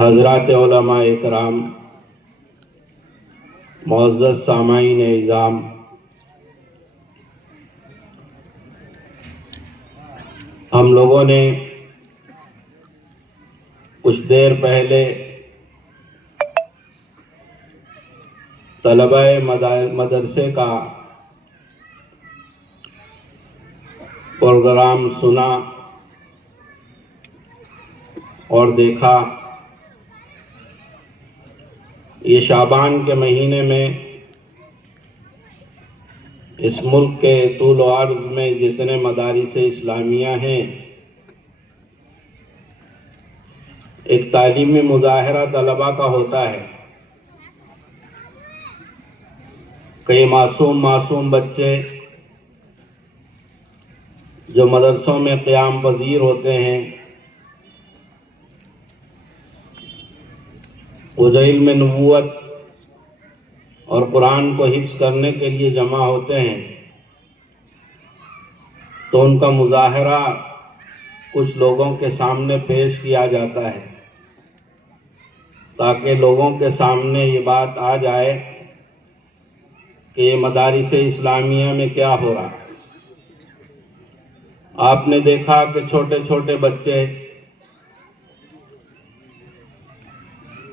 حضرات علماء اکرام، معزز سامعین اعظام، ہم لوگوں نے کچھ دیر پہلے طلبہ مدرسے کا پروگرام سنا اور دیکھا۔ یہ شعبان کے مہینے میں اس ملک کے طول و عرض میں جتنے مدارس اسلامیہ ہیں، ایک تعلیمی مظاہرہ طلباء کا ہوتا ہے۔ کئی معصوم بچے جو مدرسوں میں قیام پذیر ہوتے ہیں، وہ علم نبوت اور قرآن کو حفظ کرنے کے لیے جمع ہوتے ہیں، تو ان کا مظاہرہ کچھ لوگوں کے سامنے پیش کیا جاتا ہے تاکہ لوگوں کے سامنے یہ بات آ جائے کہ یہ مدارس اسلامیہ میں کیا ہو رہا ہے۔ آپ نے دیکھا کہ چھوٹے چھوٹے بچے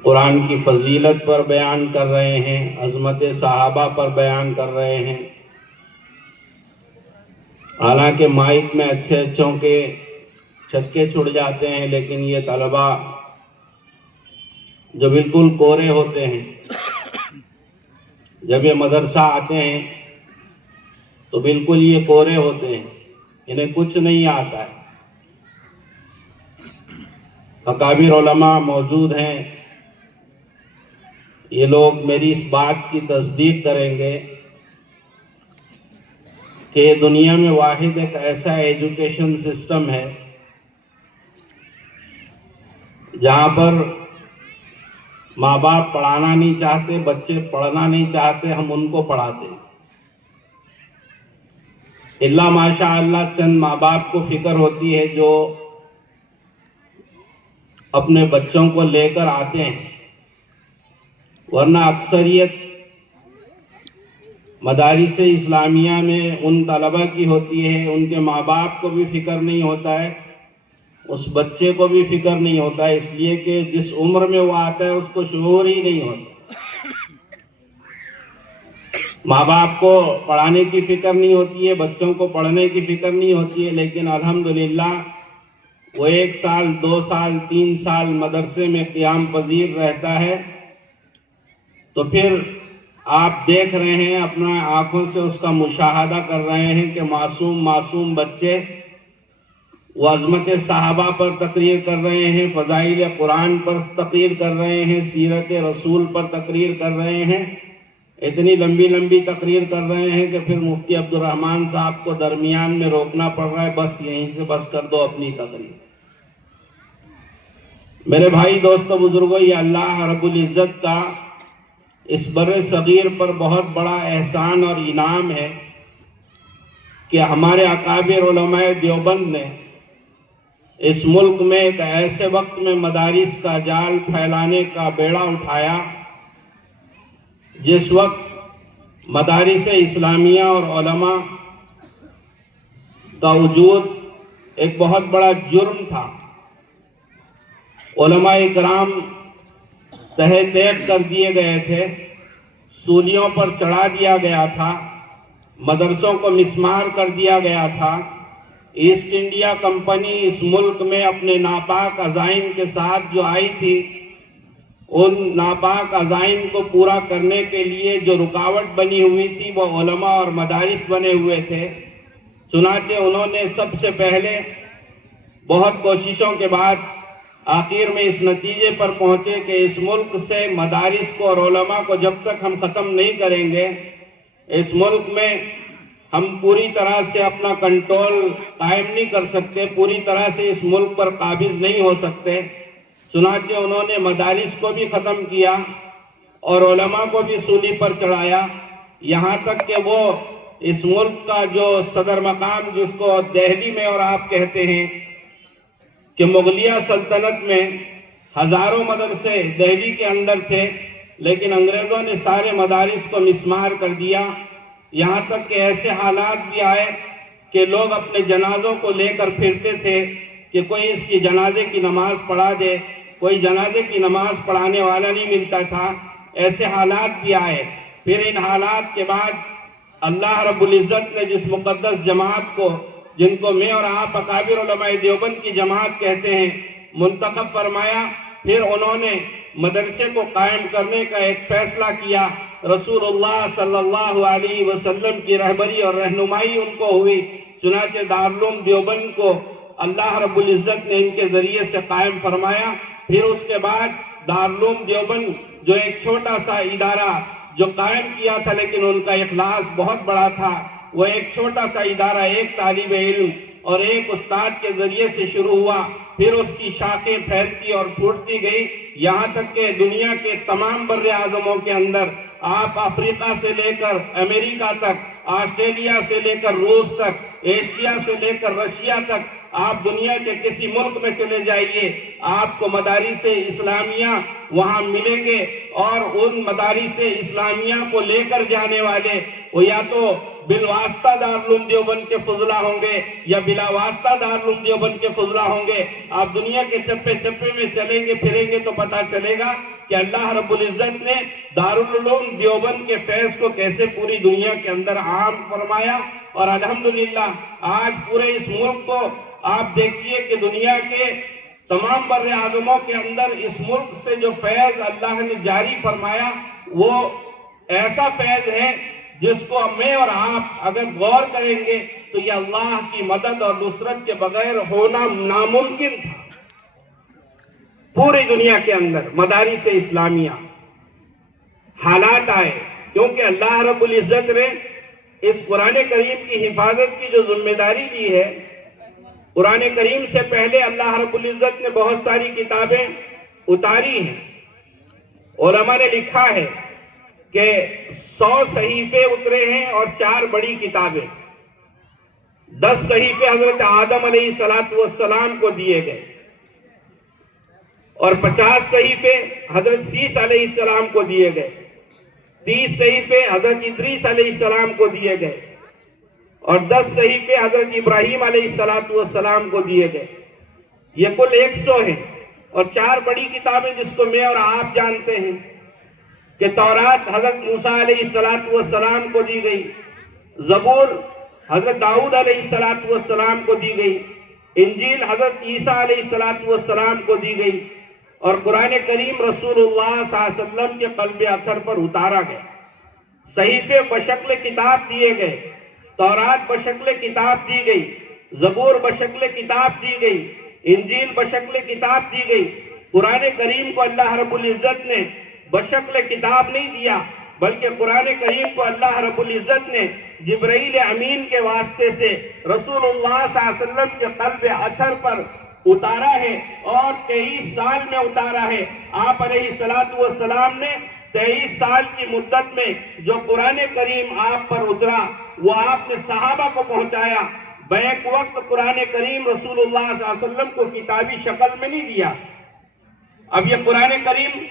قرآن کی فضیلت پر بیان کر رہے ہیں، عظمت صحابہ پر بیان کر رہے ہیں۔ حالانکہ مائک میں اچھوں کے چھکے چھڑ جاتے ہیں، لیکن یہ طلباء جو بالکل کورے ہوتے ہیں، جب یہ مدرسہ آتے ہیں تو بالکل یہ کورے ہوتے ہیں، انہیں کچھ نہیں آتا ہے۔ اکابر علماء موجود ہیں، یہ لوگ میری اس بات کی تصدیق کریں گے کہ دنیا میں واحد ایک ایسا ایجوکیشن سسٹم ہے جہاں پر ماں باپ پڑھانا نہیں چاہتے، بچے پڑھنا نہیں چاہتے، ہم ان کو پڑھاتے ہیں۔ اللہ ماشاء اللہ چند ماں باپ کو فکر ہوتی ہے جو اپنے بچوں کو لے کر آتے ہیں، ورنہ اکثریت مدارس اسلامیہ میں ان طلبہ کی ہوتی ہے، ان کے ماں باپ کو بھی فکر نہیں ہوتا ہے، اس بچے کو بھی فکر نہیں ہوتا ہے، اس لیے کہ جس عمر میں وہ آتا ہے اس کو شعور ہی نہیں ہوتا۔ ماں باپ کو پڑھانے کی فکر نہیں ہوتی ہے، بچوں کو پڑھنے کی فکر نہیں ہوتی ہے، لیکن الحمدللہ وہ 1 سال 2 سال 3 سال مدرسے میں قیام پذیر رہتا ہے، تو پھر آپ دیکھ رہے ہیں، اپنا آنکھوں سے اس کا مشاہدہ کر رہے ہیں کہ معصوم بچے وہ عظمت صحابہ پر تقریر کر رہے ہیں، فضائل قرآن پر تقریر کر رہے ہیں، سیرت رسول پر تقریر کر رہے ہیں، اتنی لمبی تقریر کر رہے ہیں کہ پھر مفتی عبدالرحمن صاحب کو درمیان میں روکنا پڑ رہا ہے، بس یہیں سے بس کر دو اپنی تقریر۔ میرے بھائی دوستو بزرگوں، یہ اللہ رب العزت کا اس بر صغیر پر بہت بڑا احسان اور انعام ہے کہ ہمارے اکابر علماء دیوبند نے اس ملک میں ایک ایسے وقت میں مدارس کا جال پھیلانے کا بیڑا اٹھایا جس وقت مدارس اسلامیہ اور علماء کا وجود ایک بہت بڑا جرم تھا۔ علماء اکرام تہہ تیگ کر دیے گئے تھے، سولیوں پر چڑھا دیا گیا تھا، مدرسوں کو مسمار کر دیا گیا تھا۔ ایسٹ انڈیا کمپنی اس ملک میں اپنے ناپاک عزائم کے ساتھ جو آئی تھی، ان ناپاک عزائم کو پورا کرنے کے لیے جو رکاوٹ بنی ہوئی تھی وہ علماء اور مدارس بنے ہوئے تھے۔ چنانچہ انہوں نے سب سے پہلے بہت کوششوں کے بعد آخر میں اس نتیجے پر پہنچے کہ اس ملک سے مدارس کو اور علماء کو جب تک ہم ختم نہیں کریں گے، اس ملک میں ہم پوری طرح سے اپنا کنٹرول قائم نہیں کر سکتے، پوری طرح سے اس ملک پر قابض نہیں ہو سکتے۔ چنانچہ انہوں نے مدارس کو بھی ختم کیا اور علماء کو بھی سولی پر چڑھایا، یہاں تک کہ وہ اس ملک کا جو صدر مقام جس کو دہلی میں اور آپ کہتے ہیں کہ مغلیہ سلطنت میں ہزاروں مدرسے دہلی کے اندر تھے، لیکن انگریزوں نے سارے مدارس کو مسمار کر دیا، یہاں تک کہ ایسے حالات بھی آئے کہ لوگ اپنے جنازوں کو لے کر پھرتے تھے کہ کوئی اس کی جنازے کی نماز پڑھا دے، کوئی جنازے کی نماز پڑھانے والا نہیں ملتا تھا، ایسے حالات بھی آئے۔ پھر ان حالات کے بعد اللہ رب العزت نے جس مقدس جماعت کو، جن کو میں اور آپ اکابر علماء دیوبند کی جماعت کہتے ہیں، منتخب فرمایا، پھر انہوں نے مدرسے کو قائم کرنے کا ایک فیصلہ کیا۔ رسول اللہ صلی اللہ علیہ وسلم کی رہبری اور رہنمائی ان کو ہوئی، چنانچہ دارالعلوم دیوبند کو اللہ رب العزت نے ان کے ذریعے سے قائم فرمایا۔ پھر اس کے بعد دارالعلوم دیوبند جو ایک چھوٹا سا ادارہ جو قائم کیا تھا، لیکن ان کا اخلاص بہت بڑا تھا، وہ ایک چھوٹا سا ادارہ ایک طالب علم اور ایک استاد کے ذریعے سے شروع ہوا، پھر اس کی شاخیں پھیلتی اور پھوٹتی گئی، یہاں تک کہ دنیا کے تمام بر اعظموں کے اندر، آپ افریقہ سے لے کر امریکہ تک، آسٹریلیا سے لے کر روس تک، ایشیا سے لے کر رشیا تک، آپ دنیا کے کسی ملک میں چلے جائیے، آپ کو مدارس اسلامیہ وہاں ملیں گے، اور ان مدارس اسلامیہ کو لے کر جانے والے وہ یا تو بالواسطہ دارالعلوم دیوبند کے فضلہ ہوں گے یا بلا واسطہ دارالعلوم دیوبند کے فضلہ ہوں گے۔ آپ دنیا کے چپے چپے میں چلیں گے پھریں گے تو پتہ چلے گا کہ اللہ رب العزت نے دارالعلوم دیوبند کے فیض کو کیسے پوری دنیا کے اندر عام فرمایا۔ اور الحمدللہ آج پورے اس ملک کو آپ دیکھیے کہ دنیا کے تمام بر اعظموں کے اندر اس ملک سے جو فیض اللہ نے جاری فرمایا، وہ ایسا فیض ہے جس کو میں اور آپ اگر غور کریں گے تو یہ اللہ کی مدد اور نصرت کے بغیر ہونا ناممکن تھا۔ پوری دنیا کے اندر مدارس اسلامیہ حالات آئے کیونکہ اللہ رب العزت نے اس قرآن کریم کی حفاظت کی جو ذمہ داری لی ہے۔ قرآن کریم سے پہلے اللہ رب العزت نے بہت ساری کتابیں اتاری ہیں، علماء نے لکھا ہے کہ 100 صحیفے اترے ہیں اور 4 بڑی کتابیں، 10 صحیفے حضرت آدم علیہ السلام کو دیے گئے اور 50 صحیفے حضرت سیس علیہ السلام کو دیے گئے، 30 صحیفے حضرت ادریس علیہ السلام کو دیے گئے اور 10 صحیفے حضرت ابراہیم علیہ السلام کو دیے گئے۔ یہ کل 100 ہیں، اور 4 بڑی کتابیں جس کو میں اور آپ جانتے ہیں کہ تورات حضرت موسیٰ علیہ السلام کو دی گئی، زبور حضرت داؤد علیہ السلام کو دی گئی، انجیل حضرت عیسیٰ علیہ السلام کو دی گئی، اور قرآن کریم رسول اللہ صلی اللہ علیہ وسلم کے قلب اطہر پر اتارا گیا۔ صحیفے بشکل کتاب دیے گئے، تورات بشکل کتاب دی گئی، زبور بشکل کتاب دی گئی، انجیل بشکل کتاب دی گئی۔ قرآن کریم کو اللہ رب العزت نے بشکل کتاب نہیں دیا، بلکہ قرآن کریم کو اللہ رب العزت نے جبرائیل امین کے واسطے سے رسول اللہ صلی اللہ علیہ وسلم کے قلب اطہر پر اتارا ہے، اور 23 سال میں اتارا ہے۔ آپ علیہ السلام نے 23 سال کی مدت میں جو قرآن کریم آپ پر اترا وہ آپ نے صحابہ کو پہنچایا۔ بیک وقت قرآن کریم رسول اللہ صلی اللہ علیہ وسلم کو کتابی شکل میں نہیں دیا۔ اب یہ قرآن کریم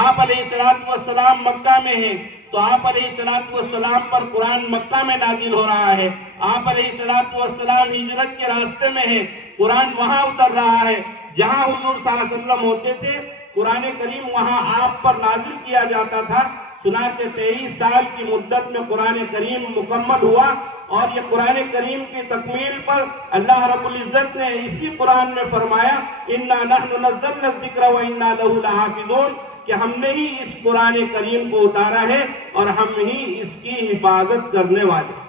آپ علیہ السلام مکہ میں ہیں تو آپ علیہ السلام پر قرآن مکہ میں نازل ہو رہا ہے۔ آپ علیہ السلام ہجرت کے راستے میں ہیں، قرآن وہاں اتر رہا ہے۔ جہاں حضور صلی اللہ علیہ وسلم ہوتے تھے قرآن کریم وہاں آپ پر نازل کیا جاتا تھا۔ چنانچہ 23 سال کی مدت میں قرآن کریم مکمل ہوا، اور یہ قرآن کریم کی تکمیل پر اللہ رب العزت نے اسی قرآن میں فرمایا اِنَّا نَحْنُ نَزَّلْنَا الذِّكْرَ وَإِنَّا لَهُ لَحَافِظُونَ، کہ ہم نے ہی اس قرآن کریم کو اتارا ہے اور ہم ہی اس کی حفاظت کرنے والے۔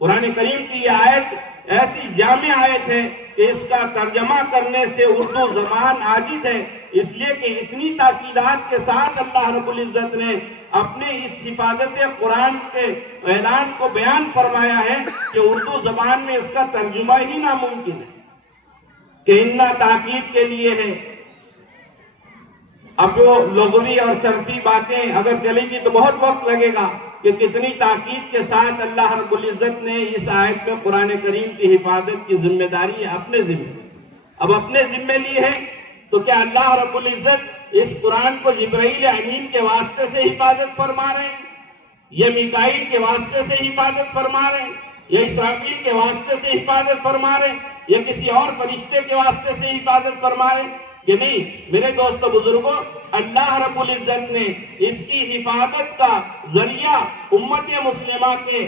قرآن کریم کی یہ آیت ایسی جامع آیت ہے کہ اس کا ترجمہ کرنے سے اردو زبان عاجز ہے، اس لیے کہ اتنی تاکیدات کے ساتھ اللہ رب العزت نے اپنے اس حفاظت قرآن کے اعلان کو بیان فرمایا ہے کہ اردو زبان میں اس کا ترجمہ ہی ناممکن ہے، کہ اتنا تاکید کے لیے ہے۔ اب جو لغوی اور صرفی باتیں اگر چلے گی تو بہت وقت لگے گا کہ کتنی تاکید کے ساتھ اللہ رب العزت نے اس آیت میں قرآن کریم کی حفاظت کی ذمہ داری اپنے ذمہ اب اپنے ذمہ لی ہے، تو کیا اللہ رب العزت اس قرآن کو جبرائیل امین کے واسطے سے حفاظت فرما رہے ہیں، یہ میکائیل کے واسطے سے حفاظت فرما رہے ہیں، یہ اسرافیل کے واسطے سے حفاظت فرما رہے ہیں، یا کسی اور فرشتے کے واسطے سے حفاظت فرما رہے ہیں؟ کہ نہیں میرے دوستو بزرگوں، اللہ رب العزت نے اس کی حفاظت کا ذریعہ امت مسلمہ کے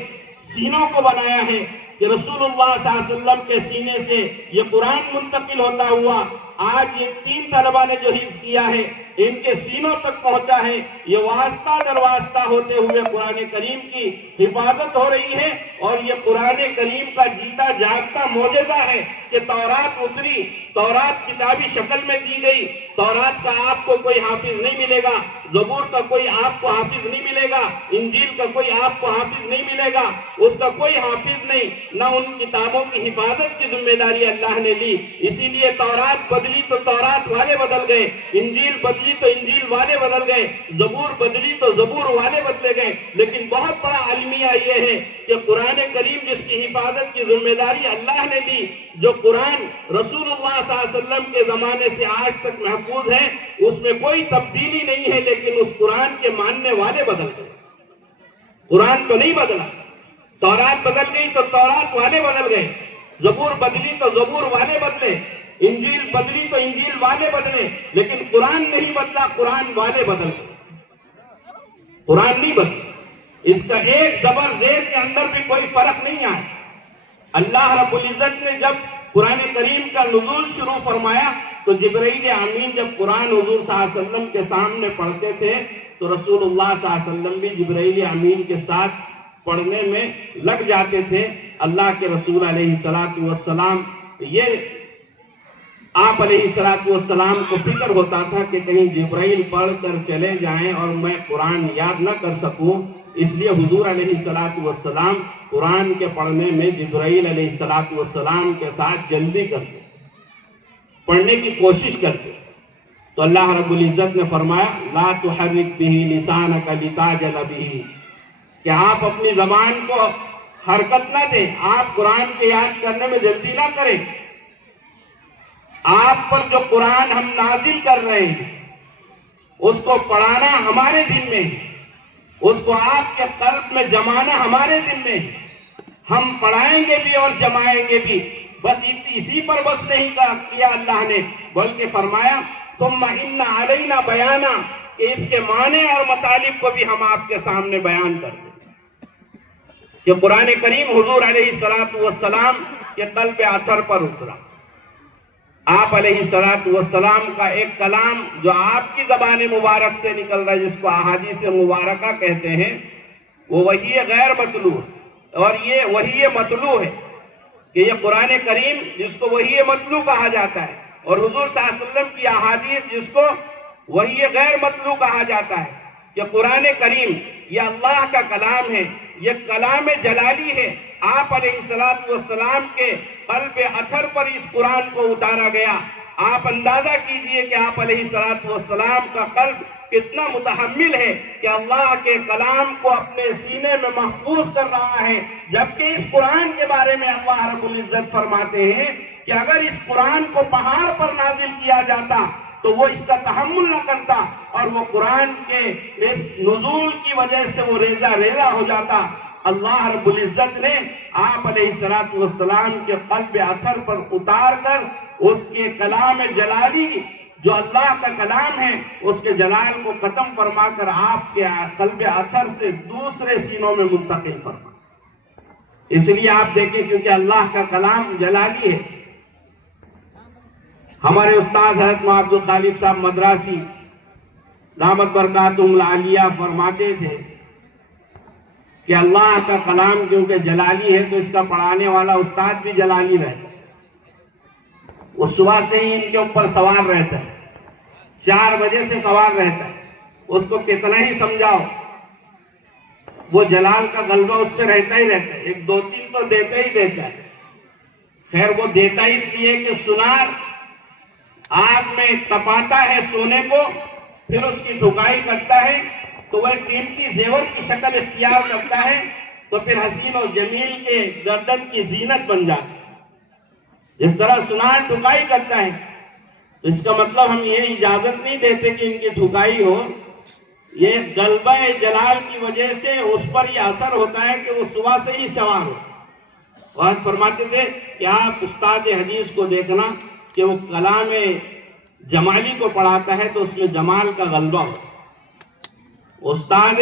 سینوں کو بنایا ہے کہ رسول اللہ صلی اللہ علیہ وسلم کے سینے سے یہ قرآن منتقل ہوتا ہوا آج یہ 3 طلبہ نے جو حفظ کیا ہے ان کے سینوں تک پہنچا ہے، یہ واسطہ در واسطہ ہوتے ہوئے قرآن کریم کی حفاظت ہو رہی ہے، اور یہ قرآن کریم کا جیتا جاگتا معجزہ ہے کہ تورات اتری، تورات کتابی شکل میں دی گئی، تورات کا آپ کو کوئی حافظ نہیں ملے گا، زبور کا کوئی آپ کو حافظ نہیں ملے گا، انجیل کا کوئی آپ کو حافظ نہیں ملے گا، اس کا کوئی حافظ نہیں، نہ ان کتابوں کی حفاظت کی ذمہ داری اللہ نے لی۔ اسی لیے تورات بدلی تو تورات والے بدل گئے، انجیل بدلی تو انجیل والے بدل گئے، زبور بدلی تو زبور والے بدلے گئے، لیکن بہت بڑا المیہ یہ ہے کہ قرآن کریم جس کی حفاظت کی ذمہ داری اللہ نے لی، جو قرآن رسول اللہ صلی اللہ علیہ وسلم کے زمانے سے آج تک محفوظ ہے، اس میں کوئی تبدیلی نہیں ہے، لیکن اس قرآن کے ماننے والے بدل گئے۔ قرآن تو نہیں بدلا، تورات بدل گئی تو تورات والے بدل گئے، زبور بدلی تو زبور والے بدلے، انجیل بدلی تو انجیل والے بدلے، لیکن قرآن نہیں بدلا، قرآن والے بدل گئے۔ قرآن نہیں بدلا، اس کا ایک زبر زیر کے اندر بھی کوئی فرق نہیں آیا۔ اللہ رب العزت نے جب قرآن کریم کا نزول شروع فرمایا تو جبرائیل امین جب قرآن حضور صلی اللہ علیہ وسلم کے سامنے پڑھتے تھے تو رسول اللہ صلی اللہ علیہ وسلم بھی جبرائیل امین کے ساتھ پڑھنے میں لگ جاتے تھے۔ اللہ کے رسول علیہ السلام یہ آپ علیہ السلام کو فکر ہوتا تھا کہ کہیں جبرائیل پڑھ کر چلے جائیں اور میں قرآن یاد نہ کر سکوں، اس لیے حضور علیہ السلام قرآن کے پڑھنے میں جبرائیل علیہ السلام کے ساتھ جلدی کرتے، پڑھنے کی کوشش کرتے۔ تو اللہ رب العزت نے فرمایا لا تحرک به لسانک لتعجل به، کہ آپ اپنی زبان کو حرکت نہ دیں، آپ قرآن کے یاد کرنے میں جلدی نہ کریں۔ آپ پر جو قرآن ہم نازل کر رہے ہیں اس کو پڑھانا ہمارے دل میں ہے، اس کو آپ کے قلب میں جمانا ہمارے دل میں ہے، ہم پڑھائیں گے بھی اور جمائیں گے بھی۔ بس اسی پر بس نہیں کیا اللہ نے، بلکہ فرمایا ثم ان علینا بیانا، کہ اس کے معنی اور مطالب کو بھی ہم آپ کے سامنے بیان کر دیں۔ کہ قرآن کریم حضور علیہ السلام کے قلب اثر پر اترا، آپ علیہ السلام کا ایک کلام جو آپ کی زبان مبارک سے نکل رہا ہے، جس کو احادیث مبارکہ کہتے ہیں، وہ وحی غیر مطلوع، اور یہ وحی مطلوع ہے کہ یہ قرآن کریم جس کو وحی مطلوع کہا جاتا ہے، اور حضور صلی اللہ علیہ وسلم کی احادیث جس کو وحی غیر مطلوع کہا جاتا ہے، کہ قرآن کریم یہ اللہ کا کلام ہے، یہ کلام جلالی ہے۔ آپ علیہ السلام کے قلب اثر پر اس قرآن کو اتارا گیا۔ آپ اندازہ کیجئے کہ آپ علیہ السلام کا قلب کتنا متحمل ہے کہ اللہ کے کلام کو اپنے سینے میں محفوظ کر رہا ہے، جبکہ اس قرآن کے بارے میں اللہ رب العزت فرماتے ہیں کہ اگر اس قرآن کو پہاڑ پر نازل کیا جاتا تو وہ اس کا تحمل نہ کرتا، اور وہ قرآن کے اس نزول کی وجہ سے وہ ریزہ ریزہ ہو جاتا۔ اللہ رب العزت نے آپ علیہ السلام کے قلب اثر پر اتار کر اس کے کلام جلالی جو اللہ کا کلام ہے اس کے جلال کو ختم فرما کر آپ کے قلب اثر سے دوسرے سینوں میں منتقل فرما۔ اس لیے آپ دیکھیں کیونکہ اللہ کا کلام جلالی ہے۔ ہمارے استاد حضرت عبد الخالق صاحب مدراسی دامت برکاتہم العالیہ فرماتے تھے کہ اللہ کا کلام کیونکہ جلالی ہے تو اس کا پڑھانے والا استاد بھی جلالی رہتا ہے۔ وہ صبح سے ہی ان کے اوپر سوار رہتا ہے، 4 بجے سے سوار رہتا ہے، اس کو کتنا ہی سمجھاؤ وہ جلال کا غلبہ اس پہ رہتا ہی رہتا ہے، 1-2-3 تو دیتا ہی دیتا ہے۔ خیر وہ دیتا اس لیے کہ سنار آگ میں تپاتا ہے سونے کو، پھر اس کی دھکائی کرتا ہے تو وہ قیمتی زیور کی شکل اختیار کرتا ہے، تو پھر حسین و جمیل کے گردن کی زینت بن جاتی ہے۔ جس طرح سنار دھکائی کرتا ہے اس کا مطلب ہم یہ اجازت نہیں دیتے کہ ان کی ٹھکائی ہو، یہ غلبہ جلال کی وجہ سے اس پر یہ اثر ہوتا ہے کہ وہ صبح سے ہی سوار ہو۔ اور فرماتے تھے کہ آپ استاد حدیث کو دیکھنا کہ وہ کلام جمالی کو پڑھاتا ہے تو اس میں جمال کا غلبہ ہو، استاد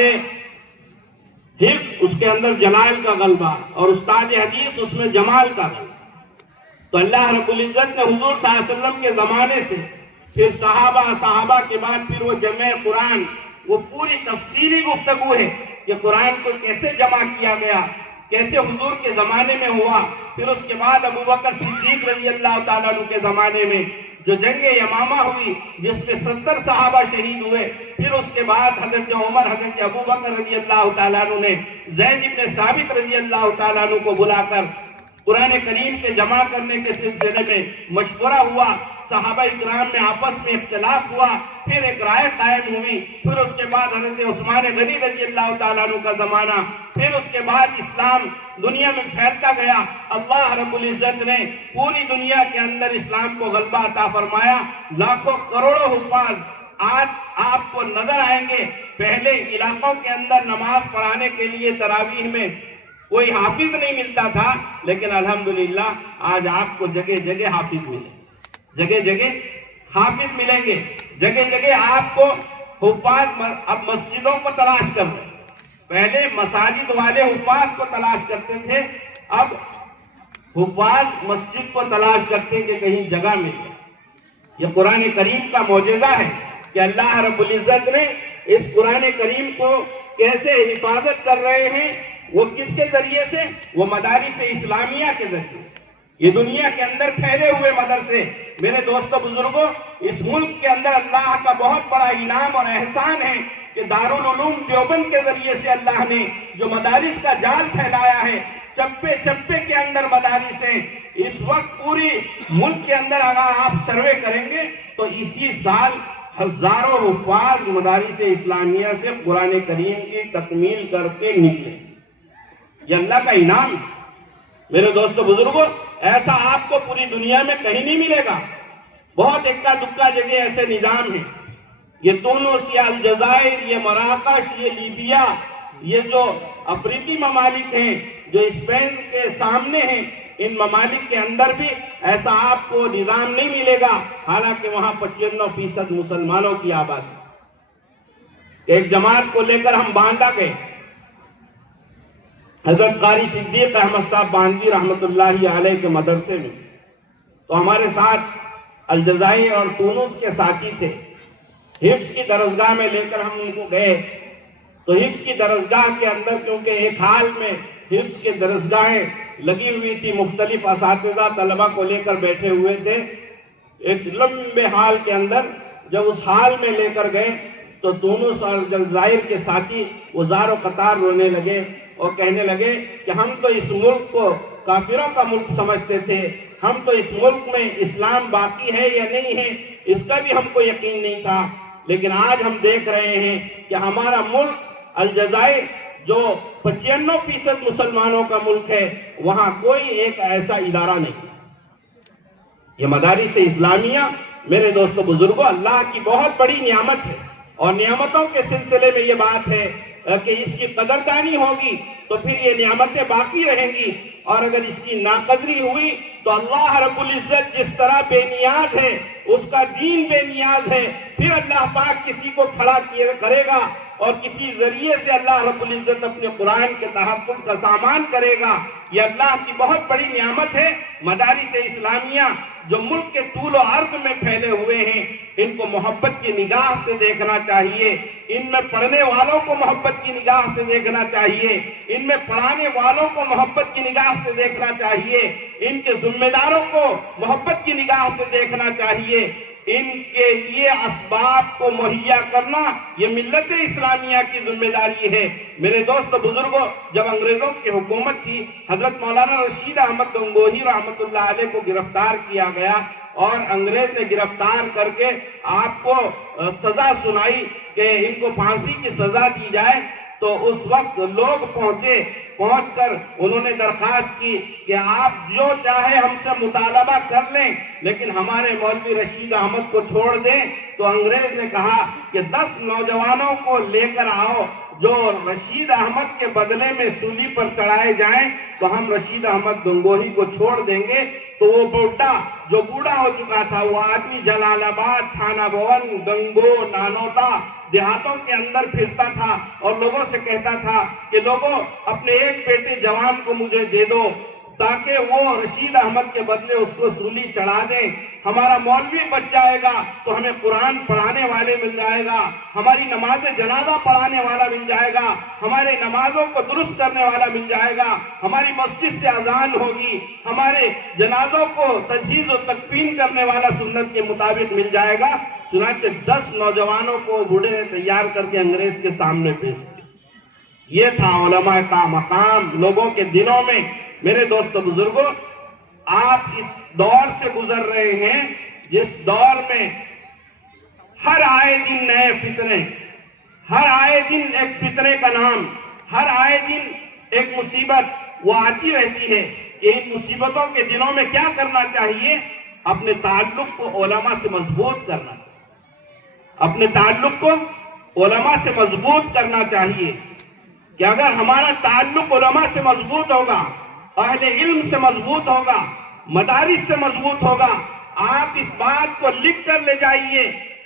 حفظ اس کے اندر جلال کا غلبہ، اور استاد حدیث اس میں جمال کا غلبہ۔ تو اللہ رب العزت نے حضور صلی اللہ علیہ وسلم کے زمانے سے پھر صحابہ کے بعد پھر وہ جمع قرآن، وہ پوری تفصیلی گفتگو ہے کہ قرآن کو کیسے جمع کیا گیا، کیسے حضور کے زمانے میں ہوا، پھر اس کے بعد ابوبکر صدیق رضی اللہ تعالیٰ عنہ کے زمانے میں جو جنگ یمامہ ہوئی جس میں 70 صحابہ شہید ہوئے، پھر اس کے بعد حضرت عمر، حضرت ابوبکر رضی اللہ تعالیٰ عنہ نے زید بن ثابت رضی اللہ تعالیٰ عنہ کو بلا کر قرآن کریم کے جمع کرنے کے سلسلے میں مشورہ ہوا، صحابہ اکرام میں آپس میں اختلاف ہوا، پھر ایک رائے قائم ہوئی، پھر اس کے بعد حضرت عثمان غنی رضی اللہ تعالیٰ عنہ کا زمانہ، پھر اس کے بعد اسلام دنیا میں پھیلتا گیا۔ اللہ رب العزت نے پوری دنیا کے اندر اسلام کو غلبہ عطا فرمایا، لاکھوں کروڑوں حفاظ آج آپ کو نظر آئیں گے۔ پہلے علاقوں کے اندر نماز پڑھانے کے لیے تراویح میں کوئی حافظ نہیں ملتا تھا، لیکن الحمدللہ آج آپ کو جگہ جگہ حافظ ملیں گے، جگہ جگہ حافظ ملیں گے، جگہ جگہ آپ کو حفاظ۔ اب مسجدوں کو تلاش کر رہے، پہلے مساجد والے حفاظ کو تلاش کرتے تھے، اب حفاظ مسجد کو تلاش کرتے کہ کہیں جگہ مل جائے۔ یہ قرآن کریم کا معجزہ ہے کہ اللہ رب العزت نے اس قرآن کریم کو کیسے حفاظت کر رہے ہیں، وہ کس کے ذریعے سے؟ وہ مدارس اسلامیہ کے ذریعے سے۔ یہ دنیا کے اندر پھیلے ہوئے مدرسے، میرے دوستو بزرگوں، اس ملک کے اندر اللہ کا بہت بڑا انعام اور احسان ہے کہ دارالعلوم دیوبند کے ذریعے سے اللہ نے جو مدارس کا جال پھیلایا ہے، چپے چپے کے اندر مدارس ہیں۔ اس وقت پوری ملک کے اندر اگر آپ سروے کریں گے تو اسی سال ہزاروں حفاظ مدارس اسلامیہ سے قرآن کریم کی تکمیل کر کے نکلے۔ یہ اللہ کا انعام ہے میرے دوستو بزرگوں، ایسا آپ کو پوری دنیا میں کہیں نہیں ملے گا۔ بہت اکا دکا جگہ ایسے نظام ہیں، یہ تونس، یہ الجزائر، یہ مراکش، یہ لیبیا، یہ جو افریقی ممالک ہیں جو اسپین کے سامنے ہیں، ان ممالک کے اندر بھی ایسا آپ کو نظام نہیں ملے گا، حالانکہ وہاں 95% مسلمانوں کی آبادی۔ ایک جماعت کو لے کر ہم باندھا گئے، حضرت قاری صدیق احمد صاحب باندھی رحمت اللہ علیہ کے مدرسے میں، تو ہمارے ساتھ الجزائر اور تونس کے ساتھی تھے۔ حفظ کی درسگاہ میں لے کر ہم ان کو گئے، تو حفظ کی درسگاہ کے اندر کیونکہ ایک حال میں حفظ کے درسگاہیں لگی ہوئی تھی، مختلف اساتذہ طلبہ کو لے کر بیٹھے ہوئے تھے، ایک لمبے حال کے اندر جب اس حال میں لے کر گئے تو تونس اور الجزائر کے ساتھی وزار و قطار رونے لگے اور کہنے لگے کہ ہم تو اس ملک کو کافروں کا ملک سمجھتے تھے، ہم تو اس ملک میں اسلام باقی ہے یا نہیں ہے اس کا بھی ہم کو یقین نہیں تھا، لیکن آج ہم دیکھ رہے ہیں کہ ہمارا ملک الجزائر جو 95% مسلمانوں کا ملک ہے، وہاں کوئی ایک ایسا ادارہ نہیں۔ یہ مدارس اسلامیہ میرے دوستو بزرگوں اللہ کی بہت بڑی نعمت ہے، اور نعمتوں کے سلسلے میں یہ بات ہے کہ اس کی قدردانی ہوگی تو پھر یہ نعمتیں باقی رہیں گی، اور اگر اس کی ناقدری ہوئی تو اللہ رب العزت جس طرح بے نیاز ہے، اس کا دین بے نیاز ہے، پھر اللہ پاک کسی کو کھڑا کرے گا اور کسی ذریعے سے اللہ رب العزت اپنے قرآن کے تحفظ کا سامان کرے گا۔ یہ اللہ کی بہت بڑی نعمت ہے۔ مدارس اسلامیہ جو ملک کے طول و عرض میں پھیلے ہوئے ہیں، ان کو محبت کی نگاہ سے دیکھنا چاہیے، ان میں پڑھنے والوں کو محبت کی نگاہ سے دیکھنا چاہیے، ان میں پڑھانے والوں کو محبت کی نگاہ سے دیکھنا چاہیے، ان کے ذمہ داروں کو محبت کی نگاہ سے دیکھنا چاہیے۔ ان کے لیے اسباب کو مہیا کرنا یہ ملت اسلامیہ کی ذمہ داری ہے۔ میرے دوست بزرگوں، جب انگریزوں کی حکومت تھی، حضرت مولانا رشید احمد گنگوہی رحمت اللہ علیہ کو گرفتار کیا گیا، اور انگریز نے گرفتار کر کے آپ کو سزا سنائی کہ ان کو پھانسی کی سزا دی جائے، تو اس وقت لوگ پہنچ کر انہوں نے درخواست کی کہ آپ جو چاہے ہم سے مطالبہ کر لیں لیکن ہمارے مولوی رشید احمد کو چھوڑ دیں. تو انگریز نے کہا کہ 10 نوجوانوں کو لے کر آؤ جو رشید احمد کے بدلے میں سولی پر چڑھائے جائیں تو ہم رشید احمد گنگوہی کو چھوڑ دیں گے. تو وہ بوڑھا ہو چکا تھا وہ آدمی جلال آباد، تھانہ بھون، گنگو، نانوتا دیہاتوں کے اندر پھرتا تھا اور لوگوں سے کہتا تھا کہ لوگوں اپنے ایک بیٹے جوان کو مجھے دے دو تاکہ وہ رشید احمد کے بدلے اس کو سولی چڑھا دیں. ہمارا مولوی بچ جائے گا تو ہمیں قرآن پڑھانے والے مل جائے گا، ہماری نماز جنازہ پڑھانے والا مل جائے گا، ہمارے نمازوں کو درست کرنے والا مل جائے گا، ہماری مسجد سے اذان ہوگی، ہمارے جنازوں کو تجہیز و تکفین کرنے والا سنت کے مطابق مل جائے گا. چنانچہ 10 نوجوانوں کو بوڑھے نے تیار کر کے انگریز کے سامنے پیش کیا. یہ تھا علماء کا مقام لوگوں کے دلوں میں. میرے دوستو بزرگوں، آپ اس دور سے گزر رہے ہیں جس دور میں ہر آئے دن نئے فتنے، ہر آئے دن ایک فتنے کا نام، ہر آئے دن ایک مصیبت وہ آتی رہتی ہے. کہ ان مصیبتوں کے دنوں میں کیا کرنا چاہیے؟ اپنے تعلق کو علماء سے مضبوط کرنا چاہیے، اپنے تعلق کو علماء سے مضبوط کرنا چاہیے. کہ اگر ہمارا تعلق علماء سے مضبوط ہوگا، اہل علم سے مضبوط ہوگا، مدارس سے مضبوط ہوگا. آپ اس بات کو لکھ کر لے جائیے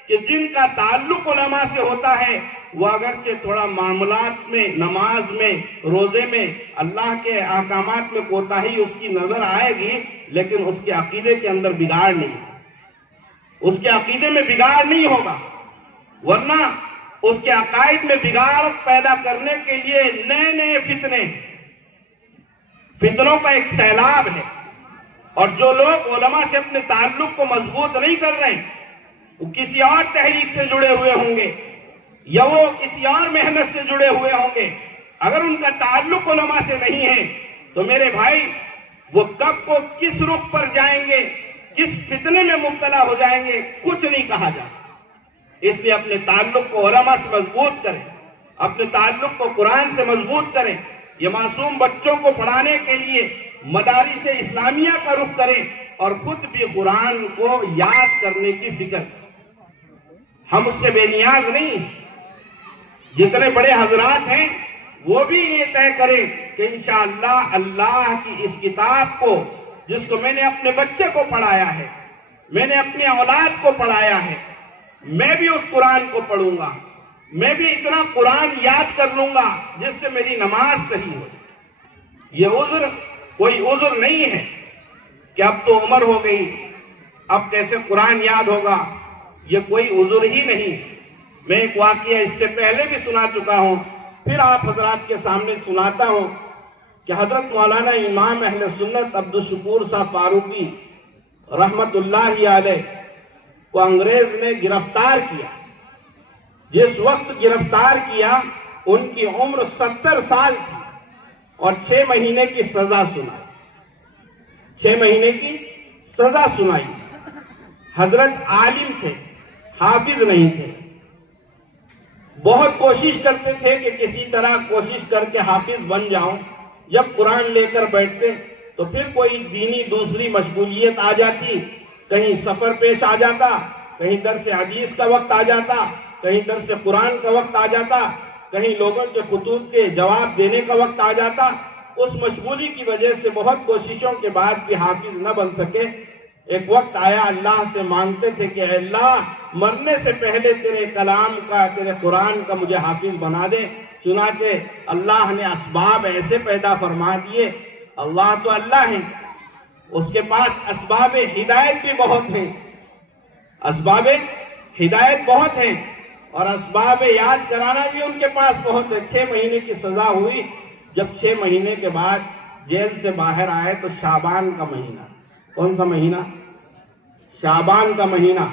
کہ جن کا تعلق علماء سے ہوتا ہے وہ اگرچہ تھوڑا معاملات میں، نماز میں، روزے میں، اللہ کے احکامات میں کوتاہی اس کی نظر آئے گی لیکن اس کے عقیدے کے اندر بگاڑ نہیں، اس کے عقیدے میں بگاڑ نہیں ہوگا. ورنہ اس کے عقائد میں بگاڑ پیدا کرنے کے لیے نئے نئے فتنوں کا ایک سیلاب ہے. اور جو لوگ علماء سے اپنے تعلق کو مضبوط نہیں کر رہے ہیں وہ کسی اور تحریک سے جڑے ہوئے ہوں گے یا وہ کسی اور محنت سے جڑے ہوئے ہوں گے. اگر ان کا تعلق علماء سے نہیں ہے تو میرے بھائی وہ کب کو کس رخ پر جائیں گے، کس فتنے میں مبتلا ہو جائیں گے، کچھ نہیں کہا جا. اس لیے اپنے تعلق کو علماء سے مضبوط کریں، اپنے تعلق کو قرآن سے مضبوط کریں. یہ معصوم بچوں کو پڑھانے کے لیے مدارس اسلامیہ کا رخ کریں اور خود بھی قرآن کو یاد کرنے کی فکر کریں. ہم اس سے بے نیاز نہیں. جتنے بڑے حضرات ہیں وہ بھی یہ طے کریں کہ انشاءاللہ اللہ کی اس کتاب کو جس کو میں نے اپنے بچے کو پڑھایا ہے، میں نے اپنی اولاد کو پڑھایا ہے، میں بھی اس قرآن کو پڑھوں گا، میں بھی اتنا قرآن یاد کر لوں گا جس سے میری نماز صحیح ہو. یہ عذر کوئی عذر نہیں ہے کہ اب تو عمر ہو گئی، اب کیسے قرآن یاد ہوگا. یہ کوئی عذر ہی نہیں. میں ایک واقعہ اس سے پہلے بھی سنا چکا ہوں، پھر آپ حضرات کے سامنے سناتا ہوں کہ حضرت مولانا امام اہل سنت عبدالشکور صاحب فاروقی رحمت اللہ علیہ کو انگریز نے گرفتار کیا. جس وقت گرفتار کیا ان کی عمر 70 سال تھی اور 6 مہینے کی سزا سنائی. 6 مہینے کی سزا سنائی. حضرت عالم تھے، حافظ نہیں تھے. بہت کوشش کرتے تھے کہ کسی طرح کوشش کر کے حافظ بن جاؤں. جب قرآن لے کر بیٹھتے تو پھر کوئی دینی دوسری مشغولیت آ جاتی، کہیں سفر پیش آ جاتا، کہیں درس حدیث کا وقت آ جاتا، کہیں درس قرآن کا وقت آ جاتا، کہیں لوگوں کے خطوط کے جواب دینے کا وقت آ جاتا. اس مشغولی کی وجہ سے بہت کوششوں کے بعد بھی حافظ نہ بن سکے. ایک وقت آیا اللہ سے مانگتے تھے کہ اے اللہ مرنے سے پہلے تیرے کلام کا، تیرے قرآن کا مجھے حافظ بنا دے. چنانچہ اللہ نے اسباب ایسے پیدا فرما دیے. اللہ تو اللہ ہے، اس کے پاس اسباب ہدایت بھی بہت ہیں، اسباب ہدایت بہت ہیں اور اسباب یاد کرانا بھی ان کے پاس بہت ہے. 6 مہینے کی سزا ہوئی. جب 6 مہینے کے بعد جیل سے باہر آئے تو شعبان کا مہینہ، کون سا مہینہ؟ شعبان کا مہینہ.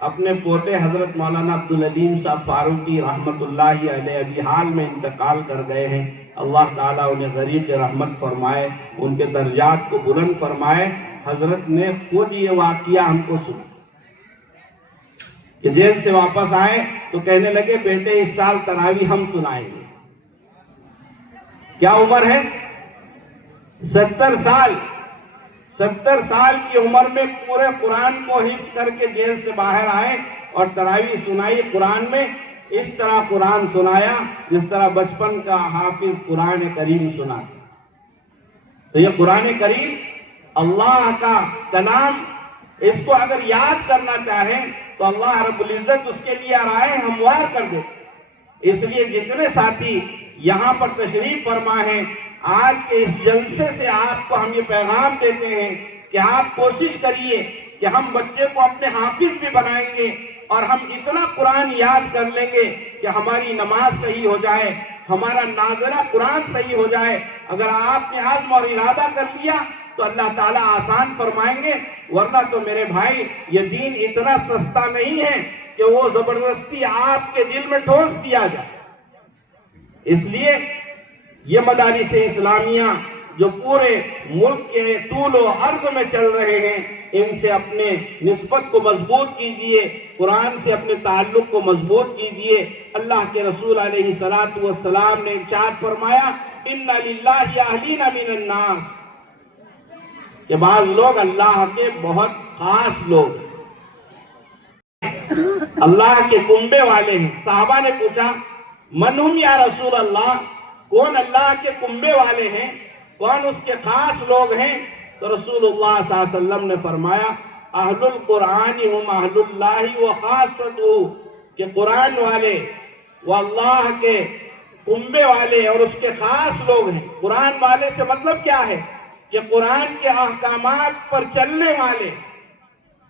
اپنے پوتے حضرت مولانا عبدالعظیم صاحب فاروقی رحمت اللہ علیہ ابھی حال میں انتقال کر گئے ہیں. اللہ تعالیٰ انہیں غریق رحمت فرمائے، ان کے درجات کو بلند فرمائے. حضرت نے خود یہ واقعہ ہم کو سنا کہ جیل سے واپس آئے تو کہنے لگے بیٹے اس سال تراویح ہم سنائیں گے. کیا عمر ہے؟ 70 سال. 70 سال کی عمر میں پورے قرآن کو حفظ کر کے جیل سے باہر آئے اور تراویح سنائی قرآن میں. اس طرح قرآن سنایا جس طرح بچپن کا حافظ قرآن کریم سنا. تو یہ قرآن کریم اللہ کا کلام، اس کو اگر یاد کرنا چاہیں تو اللہ رب العزت اس کے لیے رائے ہموار کر دے. اس لیے جتنے ساتھی یہاں پر تشریف فرما ہیں، آج کے اس جلسے سے آپ کو ہم یہ پیغام دیتے ہیں کہ آپ کوشش کریے کہ ہم بچے کو اپنے حافظ بھی بنائیں گے اور ہم اتنا قرآن یاد کر لیں گے کہ ہماری نماز صحیح ہو جائے، ہمارا ناظرہ قرآن صحیح ہو جائے. اگر آپ نے عزم اور ارادہ کر لیا تو اللہ تعالیٰ آسان فرمائیں گے. ورنہ تو میرے بھائی یہ دین اتنا سستا نہیں ہے کہ وہ زبردستی آپ کے دل میں ٹھوس دیا جائے. اس لیے یہ مدارس اسلامیہ جو پورے ملک کے طول و عرض میں چل رہے ہیں، ان سے اپنے نسبت کو مضبوط کیجئے، قرآن سے اپنے تعلق کو مضبوط کیجئے. اللہ کے رسول علیہ السلام نے ارشاد فرمایا اِنَّ لِلَّهِ أَهْلِينَ مِنَ النَّاسِ، کہ بعض لوگ اللہ کے بہت خاص لوگ، اللہ کے کنبے والے ہیں. صحابہ نے پوچھا من ہم یا رسول اللہ، کون اللہ کے کنبے والے ہیں، کون اس کے خاص لوگ ہیں؟ تو رسول اللہ صلی اللہ علیہ وسلم نے فرمایا اہل القرآن ہم اہل اللہ و خاصتہ، کہ قرآن والے وہ اللہ کے کنبے والے اور اس کے خاص لوگ ہیں. قرآن والے سے مطلب کیا ہے؟ کہ قرآن کے احکامات پر چلنے والے،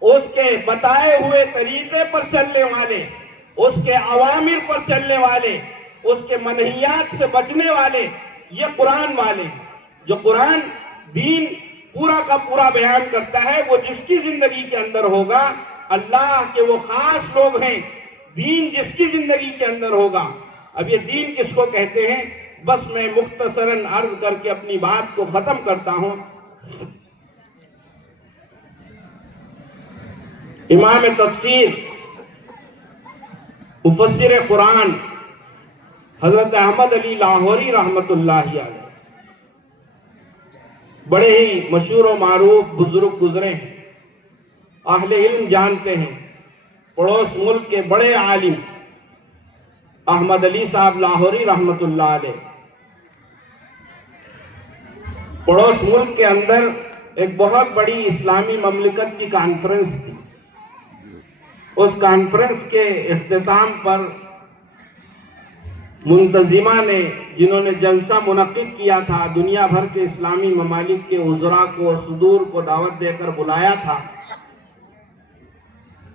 اس کے بتائے ہوئے طریقے پر چلنے والے، اس کے اوامر پر چلنے والے، اس کے منہیات سے بچنے والے، یہ قرآن والے ہیں. جو قرآن دین پورا کا پورا بیان کرتا ہے، وہ جس کی زندگی کے اندر ہوگا اللہ کے وہ خاص لوگ ہیں. دین جس کی زندگی کے اندر ہوگا. اب یہ دین کس کو کہتے ہیں؟ بس میں مختصراً عرض کر کے اپنی بات کو ختم کرتا ہوں. امام تفسیر مفسر قرآن حضرت احمد علی لاہوری رحمت اللہ علیہ بڑے ہی مشہور و معروف بزرگ گزرے ہیں، اہل علم جانتے ہیں. پڑوس ملک کے بڑے عالم احمد علی صاحب لاہوری رحمت اللہ علیہ، پڑوس ملک کے اندر ایک بہت بڑی اسلامی مملکت کی کانفرنس تھی. اس کانفرنس کے اختتام پر منتظمہ نے، جنہوں نے جلسہ منعقد کیا تھا، دنیا بھر کے اسلامی ممالک کے وزراء کو، صدور کو دعوت دے کر بلایا تھا.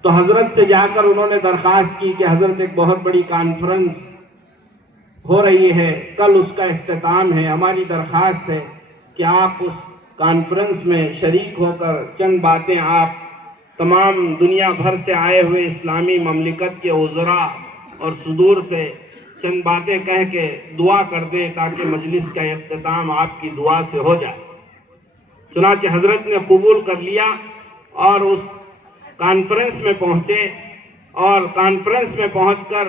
تو حضرت سے جا کر انہوں نے درخواست کی کہ حضرت ایک بہت بڑی کانفرنس ہو رہی ہے، کل اس کا اختتام ہے، ہماری درخواست ہے کہ آپ اس کانفرنس میں شریک ہو کر چند باتیں آپ تمام دنیا بھر سے آئے ہوئے اسلامی مملکت کے وزراء اور صدور سے چند باتیں کہہ کے دعا کر دیں تاکہ مجلس کا اختتام آپ کی دعا سے ہو جائے. چنانچہ حضرت نے قبول کر لیا اور اس کانفرنس میں پہنچے، اور کانفرنس میں پہنچ کر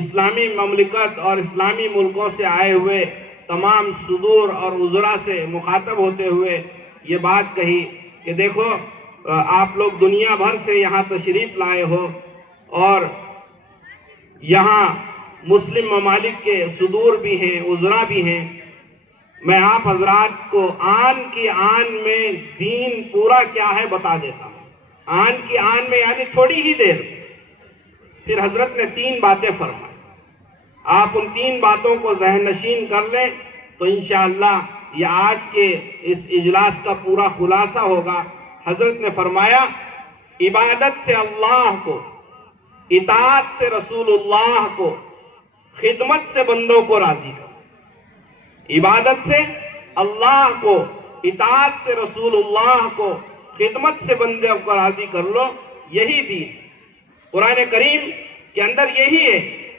اسلامی مملکت اور اسلامی ملکوں سے آئے ہوئے تمام صدور اور وزراء سے مخاطب ہوتے ہوئے یہ بات کہی کہ دیکھو آپ لوگ دنیا بھر سے یہاں تشریف لائے ہو اور یہاں مسلم ممالک کے صدور بھی ہیں، وزراء بھی ہیں. میں آپ حضرات کو آن کی آن میں دین پورا کیا ہے بتا دیتا ہوں. آن کی آن میں یعنی تھوڑی ہی دیر. پھر حضرت نے 3 باتیں فرمائی. آپ ان 3 باتوں کو ذہن نشین کر لیں تو انشاءاللہ یہ آج کے اس اجلاس کا پورا خلاصہ ہوگا. حضرت نے فرمایا عبادت سے اللہ کو، اطاعت سے رسول اللہ کو، خدمت سے بندوں کو راضی کرو. عبادت سے اللہ کو، اطاعت سے رسول اللہ کو، خدمت سے بندوں کو راضی کر لو. یہی دین قرآن کریم کے اندر یہی ہے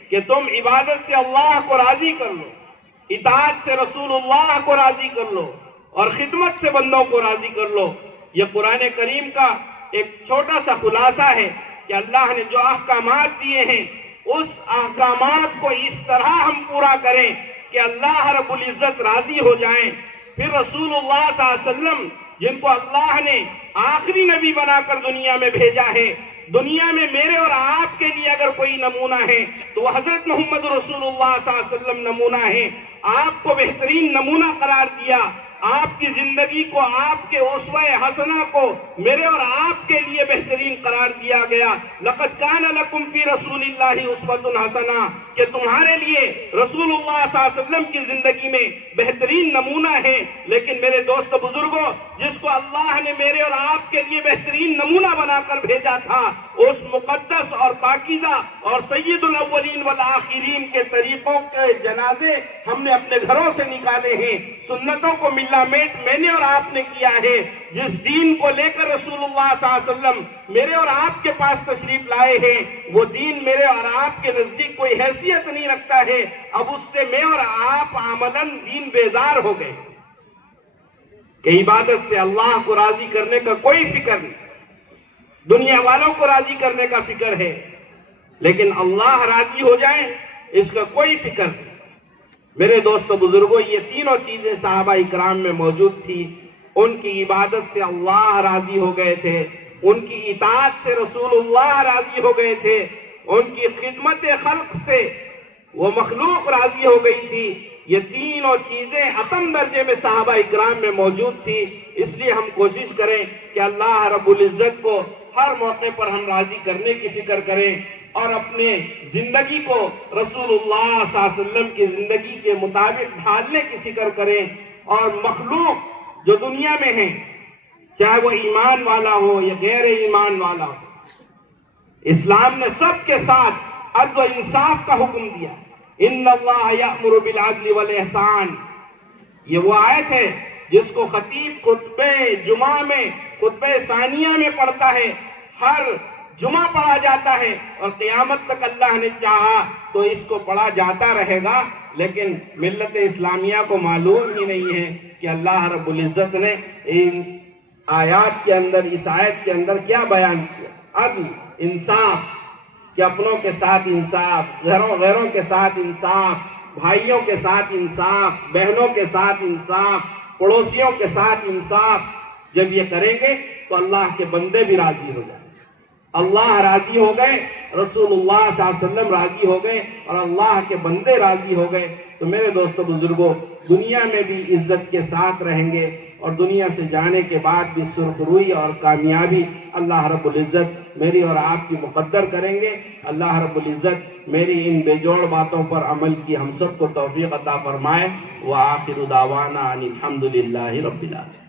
کہ تم عبادت سے اللہ کو راضی کر لو، اطاعت سے رسول اللہ کو راضی کر لو اور خدمت سے بندوں کو راضی کر لو. یہ قرآن کریم کا ایک چھوٹا سا خلاصہ ہے کہ اللہ نے جو احکامات دیے ہیں اس احکامات کو اس طرح ہم پورا کریں کہ کہ اللہ رب العزت راضی ہو جائیں، پھر رسول اللہ صلی اللہ علیہ وسلم جن کو اللہ نے آخری نبی بنا کر دنیا میں بھیجا ہے، دنیا میں میرے اور آپ کے لیے اگر کوئی نمونہ ہے تو وہ حضرت محمد رسول اللہ صلی اللہ علیہ وسلم نمونہ ہے۔ آپ کو بہترین نمونہ قرار دیا، آپ کی زندگی کو، آپ کے اسوہ حسنہ کو میرے اور آپ کے لیے بہترین قرار دیا گیا۔ لقد کان لکم فی رسول اللہ اسوۃ حسنہ، کہ تمہارے لیے رسول اللہ صلی اللہ علیہ وسلم کی زندگی میں بہترین نمونہ ہے۔ لیکن میرے دوست بزرگوں، جس کو اللہ نے میرے اور آپ کے لیے بہترین نمونہ بنا کر بھیجا تھا، اس مقدس اور پاکیزہ اور سید الاولین والآخرین کے طریقوں کے جنازے ہم نے اپنے گھروں سے نکالے ہیں، سنتوں کو ملامیٹ میں نے اور آپ نے کیا ہے۔ جس دین کو لے کر رسول اللہ صلی اللہ علیہ وسلم میرے اور آپ کے پاس تشریف لائے ہیں، وہ دین میرے اور آپ کے نزدیک کوئی حیثیت نہیں رکھتا ہے۔ اب اس سے میں اور آپ عملاً دین بیزار ہو گئے کہ عبادت سے اللہ کو راضی کرنے کا کوئی فکر نہیں، دنیا والوں کو راضی کرنے کا فکر ہے، لیکن اللہ راضی ہو جائے اس کا کوئی فکر نہیں۔ میرے دوستو بزرگوں، یہ تینوں چیزیں صحابہ اکرام میں موجود تھی۔ ان کی عبادت سے اللہ راضی ہو گئے تھے، ان کی اطاعت سے رسول اللہ راضی ہو گئے تھے، ان کی خدمت خلق سے وہ مخلوق راضی ہو گئی تھی۔ یہ تینوں چیزیں اتم درجے میں صحابہ اکرام میں موجود تھی۔ اس لیے ہم کوشش کریں کہ اللہ رب العزت کو ہر موقع پر ہم راضی کرنے کی فکر کریں اور اپنے زندگی کو رسول اللہ صلی اللہ علیہ وسلم کی زندگی کے مطابق ڈھالنے کی فکر کریں، اور مخلوق جو دنیا میں ہیں، چاہے وہ ایمان والا ہو یا غیر ایمان والا ہو، اسلام نے سب کے ساتھ عدل و انصاف کا حکم دیا۔ ان اللہ یأمر بالعدل والاحسان، یہ وہ آیت ہے جس کو خطیب خطبہ جمعہ میں، خطبہ ثانیہ میں پڑھتا ہے، ہر جمعہ پڑھا جاتا ہے، اور قیامت تک اللہ نے چاہا تو اس کو پڑھا جاتا رہے گا۔ لیکن ملت اسلامیہ کو معلوم ہی نہیں ہے کہ اللہ رب العزت نے ان آیات کے اندر، اس آیت کے اندر کیا بیان کیا۔ عدل، انصاف، کہ اپنوں کے ساتھ انصاف، غیروں کے ساتھ انصاف، بھائیوں کے ساتھ انصاف، بہنوں کے ساتھ انصاف، پڑوسیوں کے ساتھ انصاف۔ جب یہ کریں گے تو اللہ کے بندے بھی راضی ہو جائیں، اللہ راضی ہو گئے، رسول اللہ صلی اللہ علیہ وسلم راضی ہو گئے، اور اللہ کے بندے راضی ہو گئے، تو میرے دوستو بزرگوں، دنیا میں بھی عزت کے ساتھ رہیں گے، اور دنیا سے جانے کے بعد بھی سرخروئی اور کامیابی اللہ رب العزت میری اور آپ کی مقدر کریں گے۔ اللہ رب العزت میری ان بے جوڑ باتوں پر عمل کی ہم سب کو توفیق عطا فرمائے۔ وآخر دعوانا ان الحمد للہ رب العالمین۔